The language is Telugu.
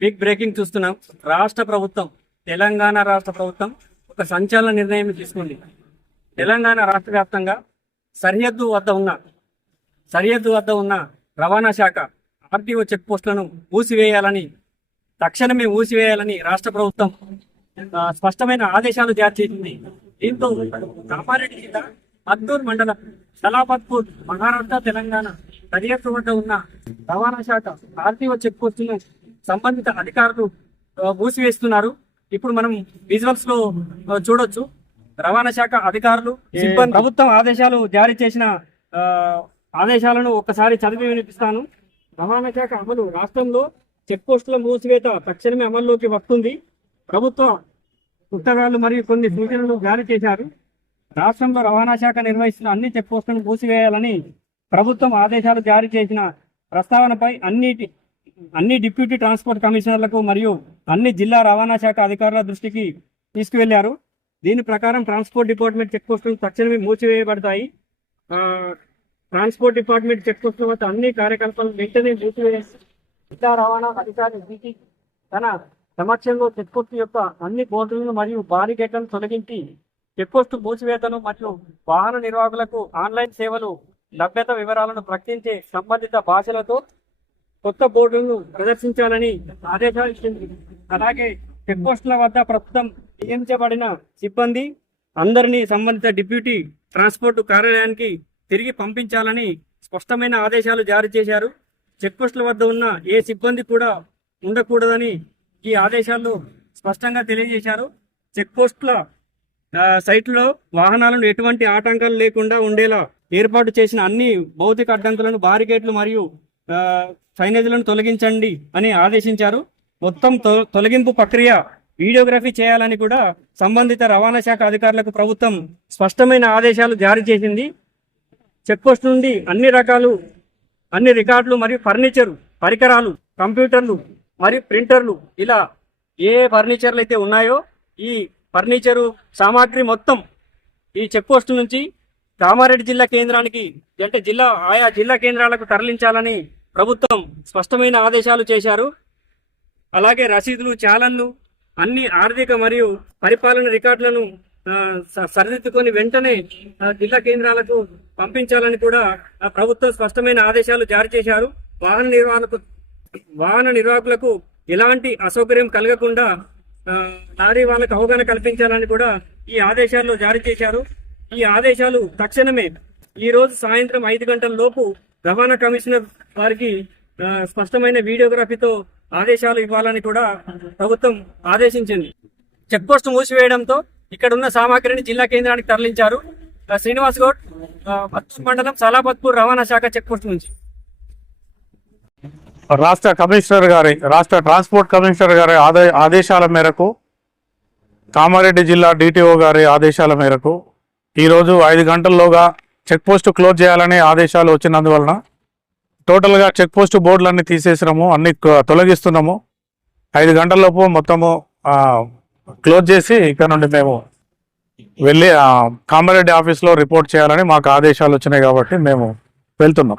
బిగ్ బ్రేకింగ్ చూస్తున్నాం. రాష్ట్ర ప్రభుత్వం తెలంగాణ రాష్ట్ర ప్రభుత్వం ఒక సంచలన నిర్ణయం తీసుకుంది. తెలంగాణ రాష్ట్ర వ్యాప్తంగా సరిహద్దు వద్ద ఉన్న సరిహద్దు వద్ద ఉన్న రవాణా శాఖ ఆర్టీఓ చెక్ పోస్టులను మూసివేయాలని తక్షణమే మూసివేయాలని రాష్ట్ర ప్రభుత్వం స్పష్టమైన ఆదేశాలు జారీ చేసింది. దీంతో కామారెడ్డి జిల్లా మద్దూరు మండలం సలాపత్పూర్ మహారాష్ట్ర తెలంగాణ సరిహద్దు వద్ద ఉన్న రవాణా శాఖ ఆర్టీఓ చెక్ పోస్టును సంబంధిత అధికారులు మూసివేస్తున్నారు. ఇప్పుడు మనం విజువల్స్లో చూడొచ్చు. రవాణా శాఖ అధికారులు సిబ్బంది ప్రభుత్వం ఆదేశాలు జారీ చేసిన ఆదేశాలను ఒక్కసారి చదివి వినిపిస్తాను. రవాణా శాఖ అమలు రాష్ట్రంలో చెక్ పోస్టుల మూసివేత తక్షణమే అమల్లోకి వస్తుంది. ప్రభుత్వ ఉత్తర్వులు మరియు కొన్ని సూచనలు జారీ చేశారు. రాష్ట్రంలో రవాణా శాఖ నిర్వహిస్తున్న అన్ని చెక్ పోస్టులను మూసివేయాలని ప్రభుత్వం ఆదేశాలు జారీ చేసిన ప్రస్తావనపై అన్నిటి అన్ని డిప్యూటీ ట్రాన్స్పోర్ట్ కమిషనర్లకు మరియు అన్ని జిల్లా రవాణా శాఖ అధికారుల దృష్టికి తీసుకువెళ్ళారు దీని ప్రకారం ట్రాన్స్పోర్ట్ డిపార్ట్మెంట్ చెక్ పోస్టులు తక్షణమే మూసివేయబడతాయి. ట్రాన్స్పోర్ట్ డిపార్ట్మెంట్ చెక్ పోస్టుల వద్ద అన్ని కార్యకలాపాలు వెంటనే మూసివేసి జిల్లా రవాణా అధికారి డీటీ తన సమక్షంలో చెక్ పోస్ట్ యొక్క అన్ని బోర్డులను మరియు బారిగేట్లను తొలగించి చెక్ పోస్ట్ మూసివేతను మరియు వాహన నిర్వాహకులకు ఆన్లైన్ సేవలు లభ్యత వివరాలను ప్రకటించే సంబంధిత భాషలతో కొత్త బోర్డులను ప్రదర్శించాలని ఆదేశాలు ఇచ్చింది. అలాగే చెక్ పోస్టుల వద్ద ప్రస్తుతం నియమించబడిన సిబ్బంది అందరినీ సంబంధిత డిప్యూటీ ట్రాన్స్పోర్ట్ కార్యాలయానికి తిరిగి పంపించాలని స్పష్టమైన ఆదేశాలు జారీ చేశారు. చెక్ పోస్టుల వద్ద ఉన్న ఏ సిబ్బంది కూడా ఉండకూడదని ఈ ఆదేశాల్లో స్పష్టంగా తెలియజేశారు. చెక్ పోస్టుల సైట్లో వాహనాలను ఎటువంటి ఆటంకాలు లేకుండా ఉండేలా ఏర్పాటు చేసిన అన్ని భౌతిక అడ్డంకులను బారికేట్లు మరియు సైనేజులను తొలగించండి అని ఆదేశించారు. మొత్తం తొలగింపు ప్రక్రియ వీడియోగ్రఫీ చేయాలని కూడా సంబంధిత రవాణా శాఖ అధికారులకు ప్రభుత్వం స్పష్టమైన ఆదేశాలు జారీ చేసింది. చెక్ పోస్ట్ నుండి అన్ని రకాలు అన్ని రికార్డులు మరియు ఫర్నిచర్ పరికరాలు కంప్యూటర్లు మరియు ప్రింటర్లు ఇలా ఏ ఫర్నిచర్లు అయితే ఉన్నాయో ఈ ఫర్నిచరు సామాగ్రి మొత్తం ఈ చెక్ పోస్ట్ నుంచి కామారెడ్డి జిల్లా కేంద్రానికి అంటే జిల్లా ఆయా జిల్లా కేంద్రాలకు తరలించాలని ప్రభుత్వం స్పష్టమైన ఆదేశాలు చేశారు. అలాగే రసీదులు చాలన్లు అన్ని ఆర్థిక మరియు పరిపాలన రికార్డులను స- సరిదిద్దుకొని వెంటనే జిల్లా కేంద్రాలకు పంపించాలని కూడా ప్రభుత్వం స్పష్టమైన ఆదేశాలు జారీ చేశారు. వాహన నిర్వాహకు వాహన నిర్వాహకులకు ఎలాంటి అసౌకర్యం కలగకుండా లారీ వాళ్ళకు అవగాహన కల్పించాలని కూడా ఈ ఆదేశాల్లో జారీ చేశారు. ఈ ఆదేశాలు తక్షణమే ఈ రోజు సాయంత్రం ఐదు గంటల లోపు రవాణా కమిషనర్ వారికి స్పష్టమైన వీడియోగ్రఫీతో ఆదేశాలు ఇవ్వాలని కూడా ప్రభుత్వం ఆదేశించింది. చెక్పోస్ట్ మూసివేయడంతో ఇక్కడ ఉన్న సామాగ్రిని జిల్లా కేంద్రానికి తరలించారు. శ్రీనివాస్ గౌడ్ మండలం సలాపత్పూర్ రవాణా శాఖ చెక్పోస్ట్ నుంచి. రాష్ట్ర కమిషనర్ గారి రాష్ట్ర ట్రాన్స్పోర్ట్ కమిషనర్ గారి ఆదే ఆదేశాల మేరకు కామారెడ్డి జిల్లా డిటిఓ గారి ఆదేశాల మేరకు ఈరోజు ఐదు గంటల్లోగా చెక్ పోస్ట్ క్లోజ్ చేయాలని ఆదేశాలు వచ్చినందువలన టోటల్గా చెక్ పోస్ట్ బోర్డులన్నీ తీసేసినాము అన్ని తొలగిస్తున్నాము. ఐదు గంటలలోపు మొత్తము క్లోజ్ చేసి ఇక్కడ నుండి మేము వెళ్ళి కామారెడ్డి ఆఫీస్లో రిపోర్ట్ చేయాలని మాకు ఆదేశాలు వచ్చినాయి కాబట్టి మేము వెళ్తున్నాం.